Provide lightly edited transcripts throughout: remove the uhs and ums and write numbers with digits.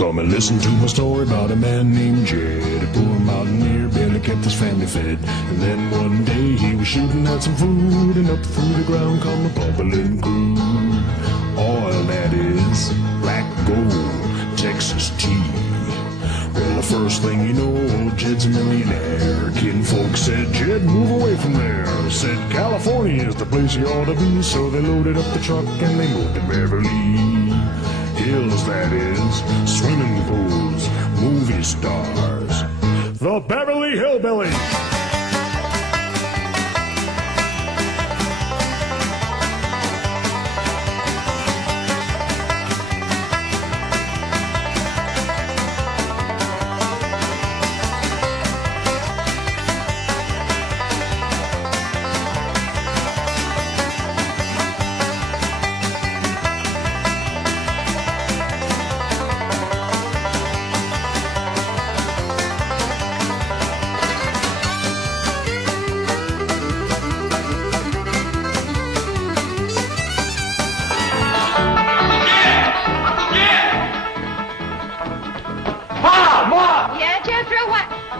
Come and listen to my story about a man named Jed. A poor mountaineer barely kept his family fed. And then one day he was shooting at some food, and up through the ground come a bubbling crude. Oil, that is, black gold, Texas tea. Well, the first thing you know, old Jed's a millionaire. Kinfolk said, Jed, move away from there. Said, California is the place you ought to be. So they loaded up the truck and they moved to Beverly Hills, that is, swimming pools, movie stars, the Beverly Hillbillies.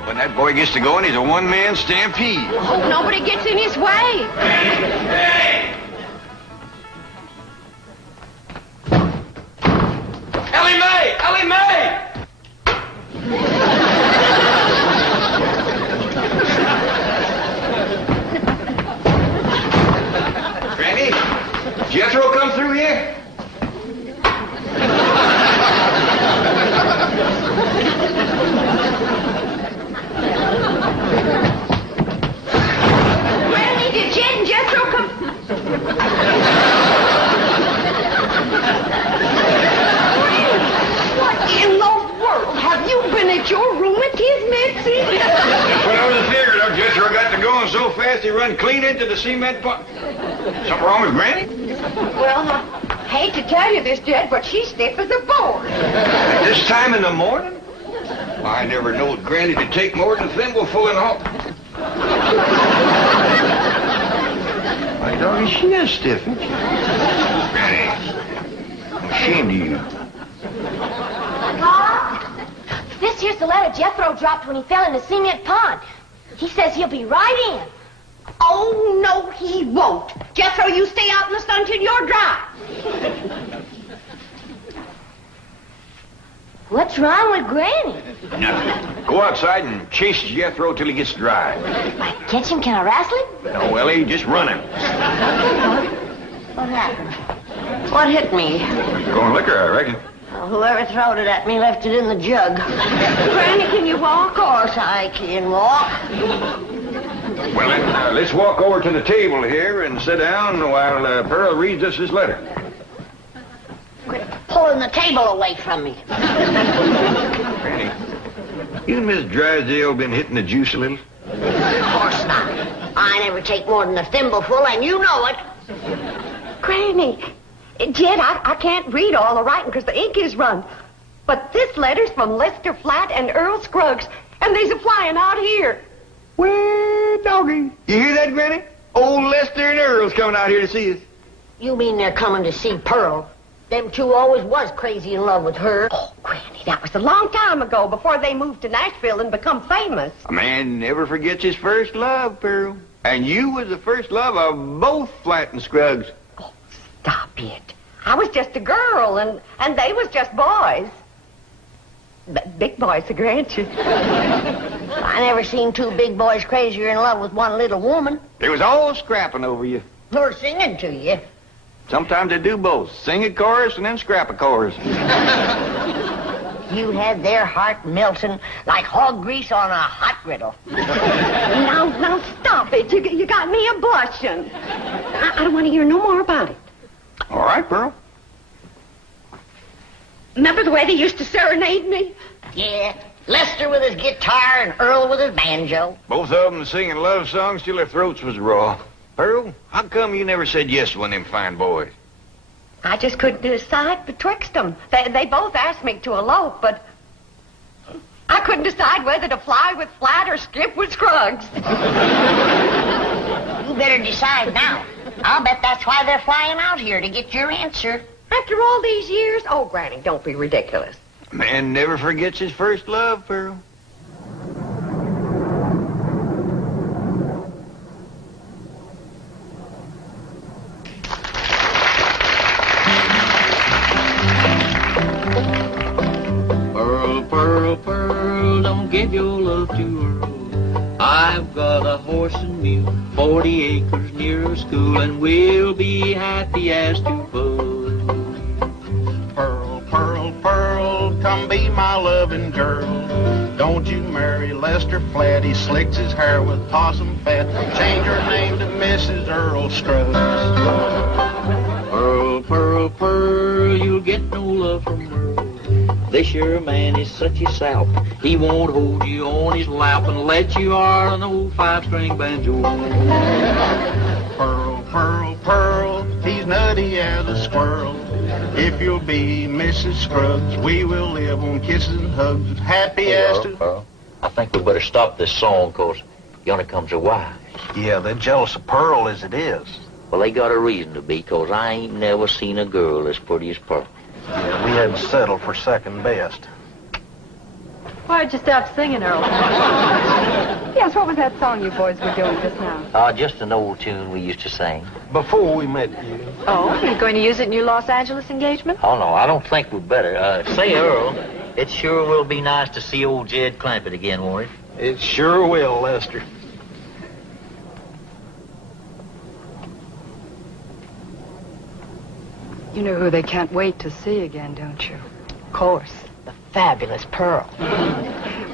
When that boy gets to going, he's a one-man stampede. Hope nobody gets in his way. Hey! Ellie Mae! Ellie Mae! Granny, Jethro come through here? Your rheumatism, Mitzi? That's what I was figuring. Our Jethro got to going so fast he run clean into the cement pot. Something wrong with Granny? Well, I hate to tell you this, Jed, but she's stiff as a board. At this time in the morning? I never knowed Granny to take more than a thimbleful in all. My doggy, she is stiff, isn't she? Granny, I'm ashamed of you. This here's the letter Jethro dropped when he fell in the cement pond. He says he'll be right in. Oh, no, he won't. Jethro, you stay out in the sun till you're dry. What's wrong with Granny? Nothing. Go outside and chase Jethro till he gets dry. If I catch him, can I wrestle him? No, Ellie, just run him. What happened? What hit me? Going liquor, I reckon. Well, whoever throwed it at me left it in the jug. Granny, can you walk? Of course I can walk. Well, then, let's walk over to the table here and sit down while Pearl reads us his letter. Quit pulling the table away from me. Granny, you and Miss Drysdale been hitting the juice a little? Of course not. I never take more than a thimbleful, and you know it. Granny, Jed, I can't read all the writing because the ink is run. But this letter's from Lester Flatt and Earl Scruggs, and they's flying out here. Well, doggy. You hear that, Granny? Old Lester and Earl's coming out here to see us. You mean they're coming to see Pearl? Them two always was crazy in love with her. Oh, Granny, that was a long time ago, before they moved to Nashville and become famous. A man never forgets his first love, Pearl. And you was the first love of both Flatt and Scruggs. Oh, stop it. I was just a girl, and they was just boys. Big boys, grant you. I never seen two big boys crazier in love with one little woman. They was all scrapping over you. Or singing to you. Sometimes they do both. Sing a chorus and then scrap a chorus. You had their heart melting like hog grease on a hot griddle. Now, stop it. You got me a blushing. I don't want to hear no more about it. All right, Pearl. Remember the way they used to serenade me? Yeah, Lester with his guitar and Earl with his banjo. Both of them singing love songs till their throats was raw. Pearl, how come you never said yes to one of them fine boys? I just couldn't decide betwixt them. They both asked me to elope, but I couldn't decide whether to fly with Flatt or skip with Scruggs. You better decide now. I'll bet that's why they're flying out here, to get your answer. After all these years? Oh, Granny, don't be ridiculous. Man never forgets his first love, Pearl. Pearl, Pearl, Pearl, don't give your love to Earl. I've got a horse and mule, 40 acres near a school, and we'll be happy as two boys. Pearl, Pearl, Pearl, come be my loving girl. Don't you marry Lester Flatt, he slicks his hair with possum fat. Change her name to Mrs. Earl Scruggs. Pearl, Pearl, Pearl, you'll get no love from Earl. This your man is such a sap. He won't hold you on his lap and let you are an old 5-string banjo. Pearl, Pearl, Pearl, he's nutty as a squirrel. If you'll be Mrs. Scruggs, we will live on kisses and hugs, happy as to... Pearl, I think we better stop this song, 'cause yonder comes a wife. Yeah, they're jealous of Pearl as it is. Well, they got a reason to be, 'cause I ain't never seen a girl as pretty as Pearl. Yeah, we hadn't settled for second best. Why'd you stop singing, Earl? Yes, what was that song you boys were doing just now? Just an old tune we used to sing. Before we met you. Oh, you're going to use it in your Los Angeles engagement? Oh, no, I don't think we'd better. Say, Earl, it sure will be nice to see old Jed Clampett again, won't it? It sure will, Lester. You know who they can't wait to see again, don't you? Of course, the fabulous Pearl.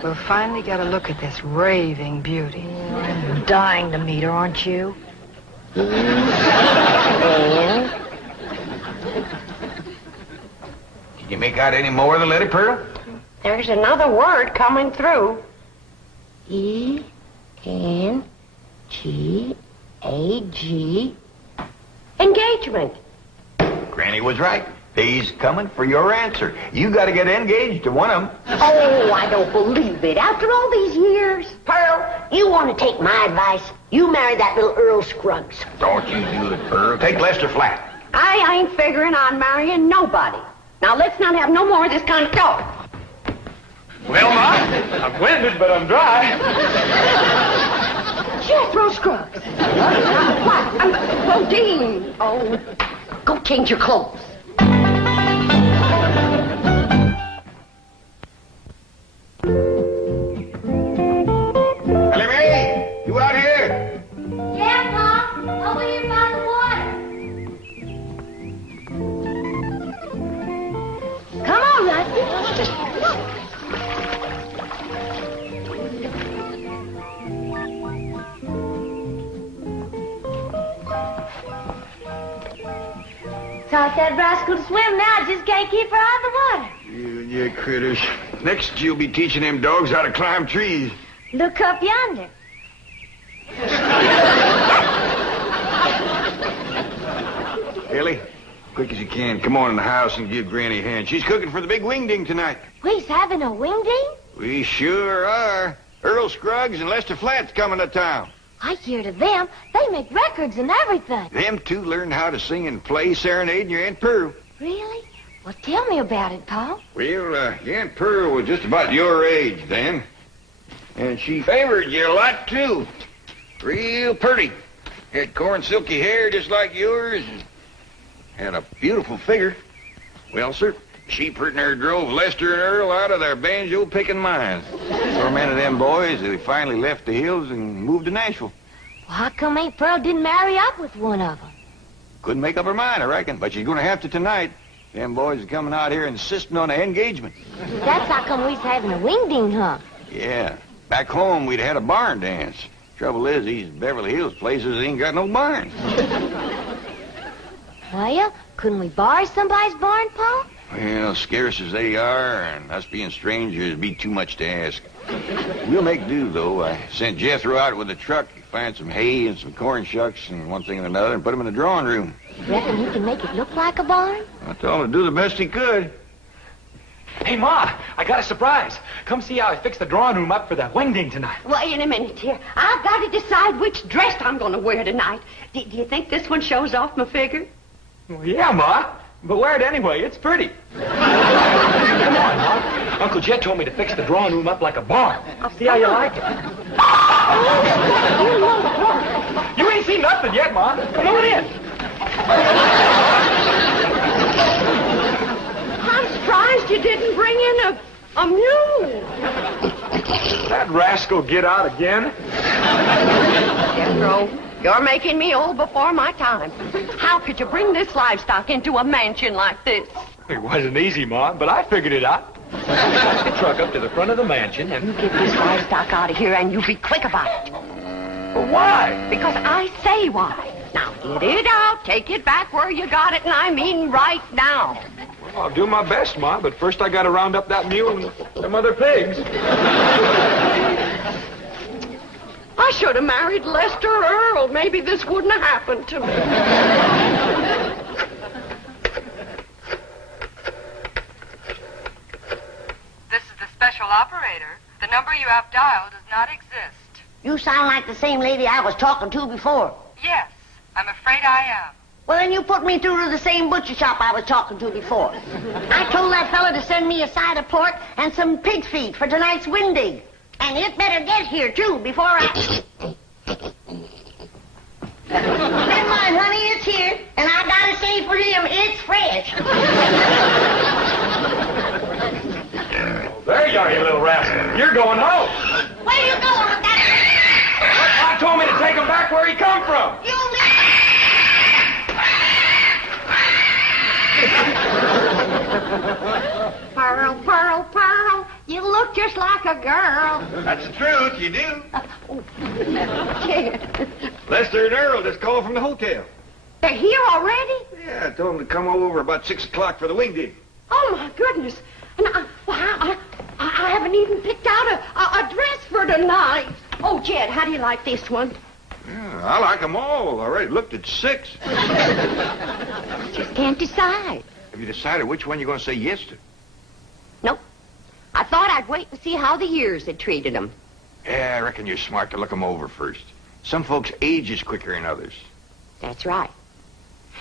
We'll finally get a look at this raving beauty. I'm dying to meet her, aren't you? And Can you make out any more of the letter, Pearl? There's another word coming through. E-N-G-A-G. Engagement. Granny was right. He's coming for your answer. You got to get engaged to one of them. Oh, I don't believe it. After all these years. Pearl, you want to take my advice? You marry that little Earl Scruggs. Don't you do it, Pearl. Take Lester Flatt. I ain't figuring on marrying nobody. Now, let's not have no more of this kind of talk. Well, Ma, I'm winded, but I'm dry. Jethro Scruggs. What? Bodine. Oh, go change your clothes. Ellie Mae, you out here? Yeah, Mom. Over here by the water. Come on, Rusty. Taught that rascal to swim now. Just can't keep her out of the water. You critters. Next, you'll be teaching them dogs how to climb trees. Look up yonder. Ellie, quick as you can, come on in the house and give Granny a hand. She's cooking for the big wingding tonight. We's having a wingding? We sure are. Earl Scruggs and Lester Flatt's coming to town. I hear to them. They make records and everything. Them two learned how to sing and play serenading your Aunt Pearl. Really? Well, tell me about it, Pa. Well, your Aunt Pearl was just about your age then. And she favored you a lot, too. Real pretty. Had corn silky hair just like yours. And had a beautiful figure. Well, sir, she pretty near drove Lester and Earl out of their banjo-picking minds. Tormented them boys, they finally left the hills and moved to Nashville. Well, how come Aunt Pearl didn't marry up with one of them? Couldn't make up her mind, I reckon, but she's going to have to tonight. Them boys are coming out here insisting on an engagement. That's how come we's having a wingding, huh? Yeah. Back home, we'd had a barn dance. Trouble is, these Beverly Hills places ain't got no barns. Well, couldn't we borrow somebody's barn, Pa? Well, scarce as they are, and us being strangers, it'd be too much to ask. We'll make do, though. I sent Jethro out with a truck to find some hay and some corn shucks and one thing and another and put them in the drawing room. Reckon he can make it look like a barn? I told him to do the best he could. Hey, Ma, I got a surprise. Come see how I fixed the drawing room up for the wingding tonight. Wait a minute here. I've got to decide which dress I'm going to wear tonight. Do you think this one shows off my figure? Well, yeah, Ma, but wear it anyway. It's pretty. Come on, Ma. Uncle Jet told me to fix the drawing room up like a barn. See how you like it. You ain't seen nothing yet, Ma. Come on in. I'm surprised you didn't bring in a mule. That rascal get out again? Jethro, you're making me old before my time. How could you bring this livestock into a mansion like this? It wasn't easy, Ma, but I figured it out. Took the truck up to the front of the mansion and... You get this livestock out of here and you be quick about it. Well, why? Because I say why. Now, get it out, take it back where you got it, and I mean right now. Well, I'll do my best, Ma, but first I gotta round up that mule and them other pigs. I should have married Lester Earl. Maybe this wouldn't have happened to me. This is the special operator. The number you have dialed does not exist. You sound like the same lady I was talking to before. Yes, I'm afraid I am. Well, then you put me through to the same butcher shop I was talking to before. I told that fella to send me a side of pork and some pig feet for tonight's windig. And it better get here, too, before I... Never mind, honey, it's here. And I gotta say for him, it's fresh. Oh, there you are, you little rascal. You're going home. Where you going with that? I told me to take him back where he come from. You Pearl, Pearl, Pearl, you look just like a girl. That's the truth, you do. Yeah. Lester and Earl just called from the hotel. They're here already? Yeah, I told them to come over about 6 o'clock for the wing dig. Oh, my goodness. And I haven't even picked out a dress for tonight. Oh, Jed, how do you like this one? Yeah, I like them all. I already looked at 6. Just can't decide. Have you decided which one you're going to say yes to? Nope. I thought I'd wait and see how the years had treated them. Yeah, I reckon you're smart to look them over first. Some folks age is quicker than others. That's right.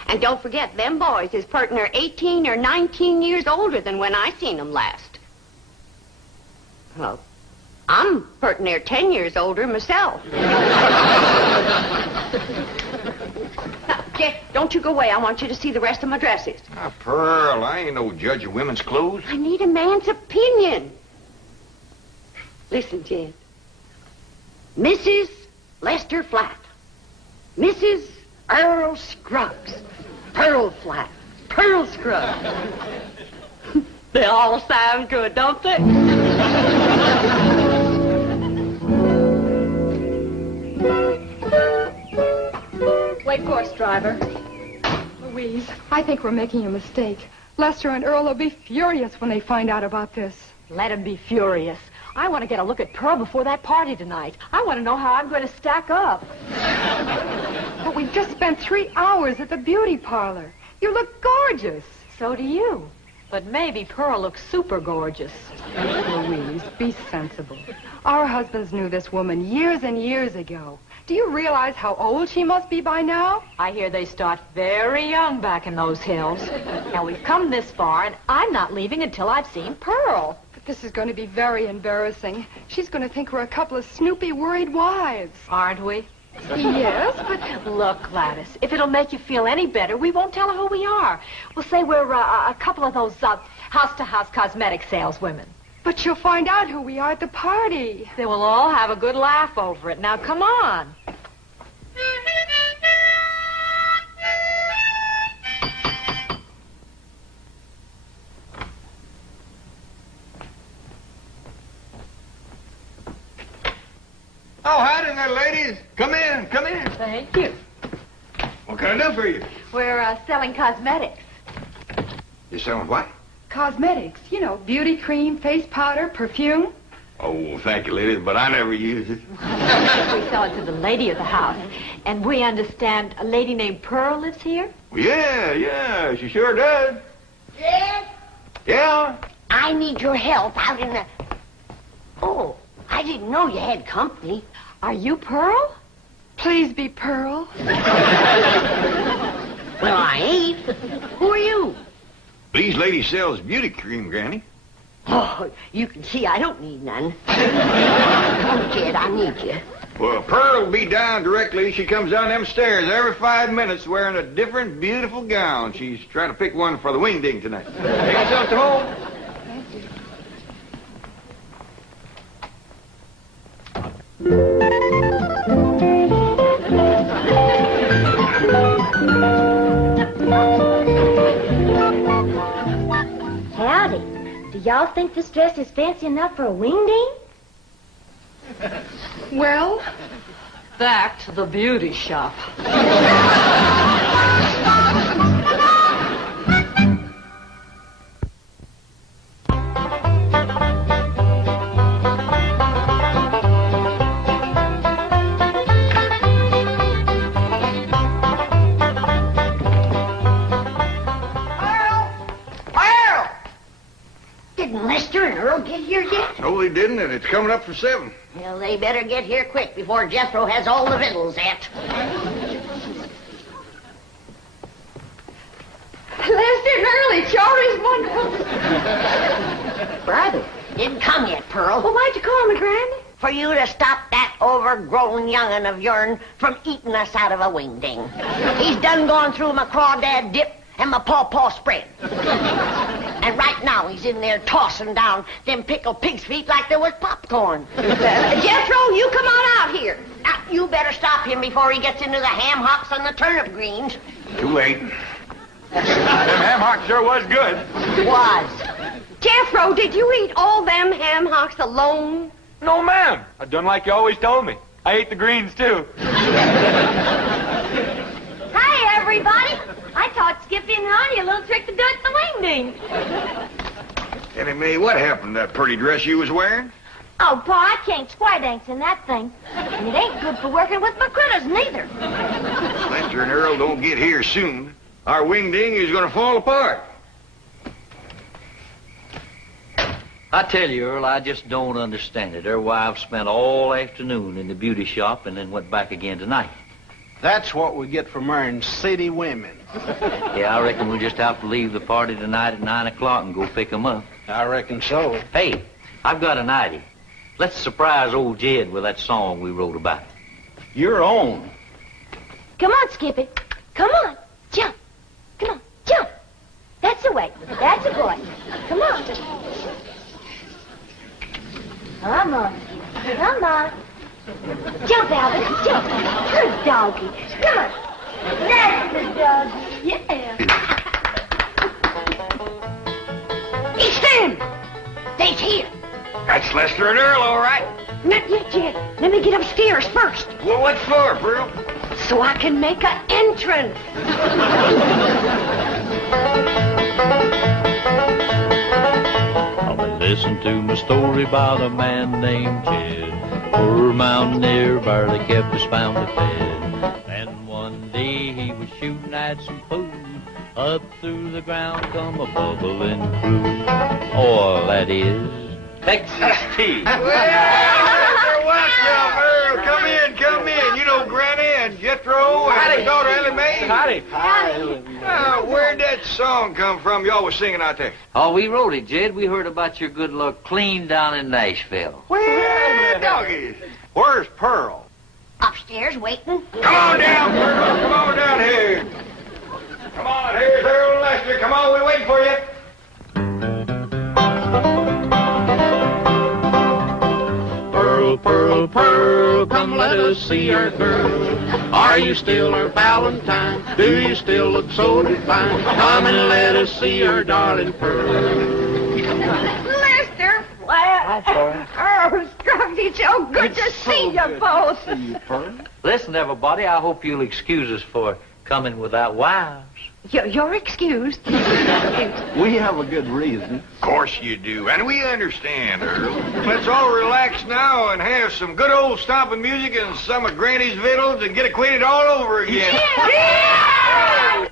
And don't forget, them boys is pert near 18 or 19 years older than when I seen them last. Well, I'm pert near 10 years older myself. Now, Jeff, don't you go away. I want you to see the rest of my dresses. Ah, Pearl, I ain't no judge of women's clothes. I need a man's opinion. Listen, Jed. Mrs. Lester Flat. Mrs. Earl Scruggs. Pearl Flat. Pearl Scruggs. They all sound good, don't they? Wait course, driver. Louise, I think we're making a mistake. Lester and Earl will be furious when they find out about this. Let him be furious. I want to get a look at Pearl before that party tonight. I want to know how I'm going to stack up. But we've just spent 3 hours at the beauty parlor. You look gorgeous. So do you. But maybe Pearl looks super gorgeous. Louise, be sensible. Our husbands knew this woman years and years ago. Do you realize how old she must be by now? I hear they start very young back in those hills. Now, we've come this far, and I'm not leaving until I've seen Pearl. But this is going to be very embarrassing. She's going to think we're a couple of snoopy, worried wives. Aren't we? Yes, but... Look, Gladys, if it'll make you feel any better, we won't tell her who we are. We'll say we're a couple of those house-to-house cosmetic saleswomen. But you'll find out who we are at the party. They will all have a good laugh over it. Now, come on. Oh, howdy there, ladies. Come in, come in. Thank you. What can I do for you? We're selling cosmetics. You selling what? Cosmetics, you know, beauty cream, face powder, perfume. Oh, thank you, ladies, but I never use it. We sell it to the lady of the house. And we understand a lady named Pearl lives here? Yeah, she sure does. Yes? Yeah? I need your help out in the... Oh, I didn't know you had company. Are you Pearl? Please be Pearl. Well, I ain't. Who are you? These ladies sells beauty cream, Granny. Oh, you can see I don't need none. Oh, Jed, I need you. Well, Pearl will be down directly. She comes down them stairs every 5 minutes wearing a different beautiful gown. She's trying to pick one for the wingding tonight. Take something home. Howdy. Do y'all think this dress is fancy enough for a wingding? Well, back to the beauty shop. Didn't Lester and Earl get here yet? No, they didn't, and it's coming up for 7. Well, they better get here quick before Jethro has all the victuals at. Lester and Earl, it's always wonderful. Brother, didn't come yet, Pearl. Well, why'd you call me, Granny? For you to stop that overgrown young'un of yourn from eating us out of a wingding. He's done gone through my crawdad dip and my pawpaw spread. And right now he's in there tossing down them pickled pig's feet like there was popcorn. Jethro, you come on out here. Now, you better stop him before he gets into the ham hocks and the turnip greens. Too late. Them ham hocks sure was good. Was. Jethro, did you eat all them ham hocks alone? No, ma'am. I done like you always told me. I ate the greens, too. Hi, everybody. I taught Skippy and Honey a little trick to do at the wingding. Annie Mae, what happened to that pretty dress you was wearing? Oh, Pa, I can't square dance in that thing. And it ain't good for working with my critters, neither. Lester and Earl don't get here soon. Our wingding is going to fall apart. I tell you, Earl, I just don't understand it. Their wives spent all afternoon in the beauty shop and then went back again tonight. That's what we get for marrying city women. Yeah, I reckon we'll just have to leave the party tonight at 9 o'clock and go pick 'em up. I reckon so. Hey, I've got an idea. Let's surprise old Jed with that song we wrote about. Your own. Come on, Skippy. Come on. Jump. Come on. Jump. That's the way. That's a boy. Come on. Come on. Come on. Jump, Albert. Jump. Good doggy. Come on. That's the doggy. Yeah. It's them! They's here. That's Lester and Earl, all right. Not yet, Jed. Let me get upstairs first, Well, what for, Pearl? so I can make an entrance. I've been listening to my story about a man named Jed. Poor mountaineer barely kept his family fed. Then one day he was shooting at some food. Up through the ground come a bubbling crude. Oil, that is. Texas tea. Well, you're welcome, Earl. Come in. You know Granny and Jethro and Howdy. his daughter Ellie Mae. Howdy. Where'd that song come from y'all was singing out there? Oh, we wrote it, Jed. We heard about your good luck clean down in Nashville. Well, doggies. Where's Pearl? Upstairs waiting. Come on down, Pearl. Come on down here. Come on, here's Earl and Lester. Come on, we're waiting for you. Pearl, Pearl, Pearl, come let us see our girl. Are you still her Valentine? Do you still look so divine? Come and let us see our darling Pearl. Lester, Flat. Oh, Scruffy, so good to see you both. Listen, everybody, I hope you'll excuse us for coming without wives. You're excused. We have a good reason. Of course you do, and we understand, Earl. Let's all relax now and have some good old stomping music and some of Granny's victuals and get acquainted all over again. Yeah!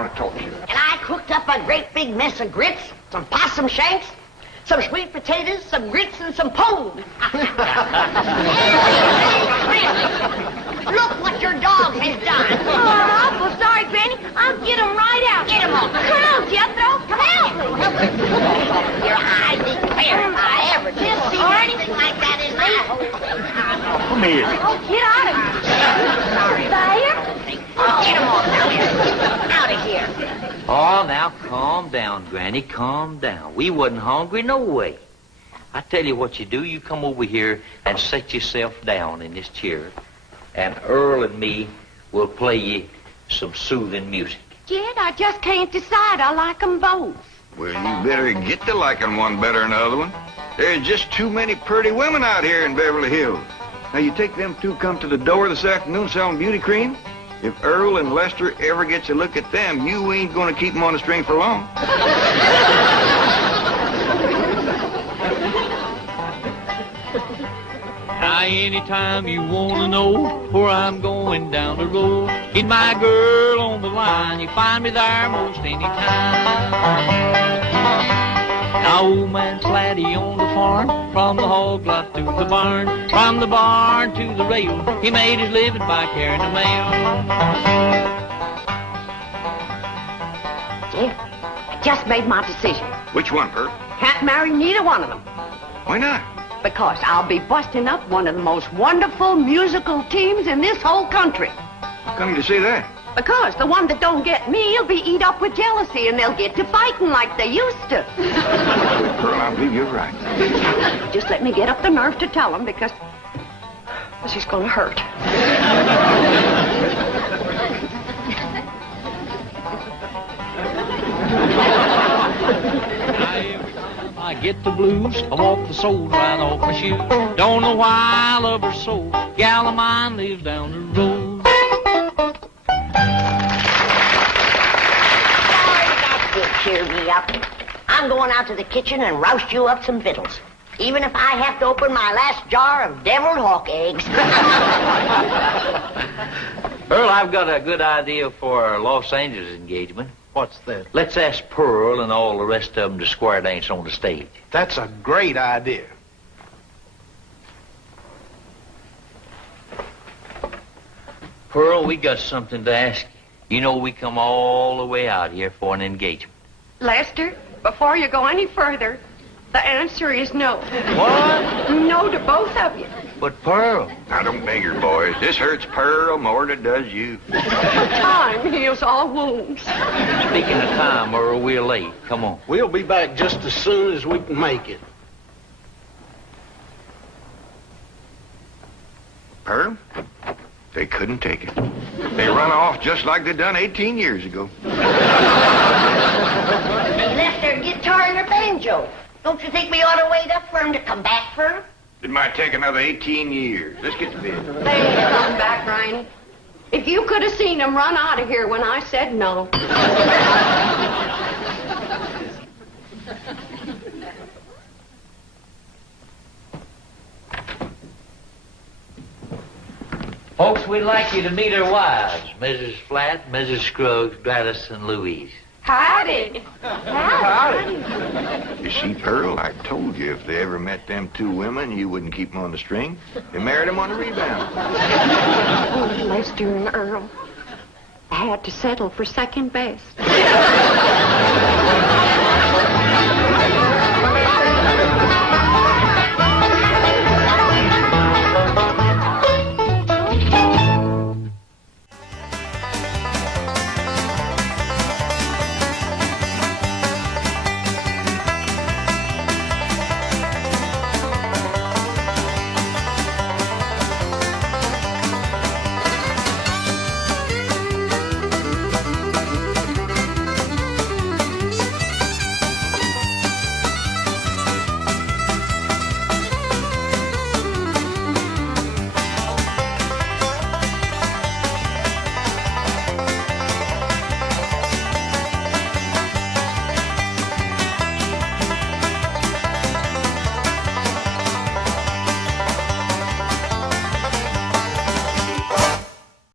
want to talk to you. And I cooked up a great big mess of grits, some possum shanks, some sweet potatoes, some grits, and some pone. Look what your dog has done. Oh, I'm awful sorry, Granny. I'll get him right out. Get him on. Come on, Jethro. Help me. Your eyes declare if I ever did see anything like that in my whole Come here. Oh, get out of here. Sorry. Fire? Get him on now. Out of here. Oh, now calm down, Granny, calm down. We wasn't hungry no way. I tell you what you do. You come over here and set yourself down in this chair, and Earl and me will play you some soothing music. Jed, I just can't decide. I like them both. Well, you better get to liking one better than the other one. There's just too many pretty women out here in Beverly Hills. Now, you take them two come to the door this afternoon selling beauty cream. If Earl and Lester ever gets a look at them, you ain't going to keep them on the string for long. Now, anytime you want to know where I'm going down the road, get my girl on the line. You find me there most any time. Now, old man Flatty on the farm, from the hog lot to the barn, from the barn to the rail, he made his living by carrying the mail. Jed, I just made my decision. Which one, Pearl? Can't marry neither one of them. Why not? Because I'll be busting up one of the most wonderful musical teams in this whole country. How come you say that? Because the one that don't get me will be eat up with jealousy, and they'll get to fighting like they used to. Pearl, I believe you're right. Just let me get up the nerve to tell them, because this is going to hurt. I get the blues, I walk the soles right off my shoes. Don't know why I love her so. Gal of mine lives down the road. Cheer me up. I'm going out to the kitchen and roust you up some victuals. Even if I have to open my last jar of deviled hawk eggs. Earl, I've got a good idea for our Los Angeles engagement. What's that? Let's ask Pearl and all the rest of them to square dance on the stage. That's a great idea. Pearl, we got something to ask you. You know we come all the way out here for an engagement. Lester, before you go any further, the answer is no. What? No to both of you. But Pearl. Now, don't beg her, boys. This hurts Pearl more than it does you. Time heals all wounds. Speaking of time, Earl, we're late. Come on. We'll be back just as soon as we can make it. Pearl, they couldn't take it. They run off just like they done 18 years ago. They left their guitar and their banjo. Don't you think we ought to wait up for them to come back for them? It might take another 18 years. Let's get to bed. They ain't coming back, Riney. If you could have seen them run out of here when I said no. Folks, we'd like you to meet our wives, Mrs. Flatt, Mrs. Scruggs, Gladys, and Louise. Howdy. You see, Pearl, I told you if they ever met them two women, you wouldn't keep them on the string. They married them on the rebound. Oh, Lester and Earl. I had to settle for second best.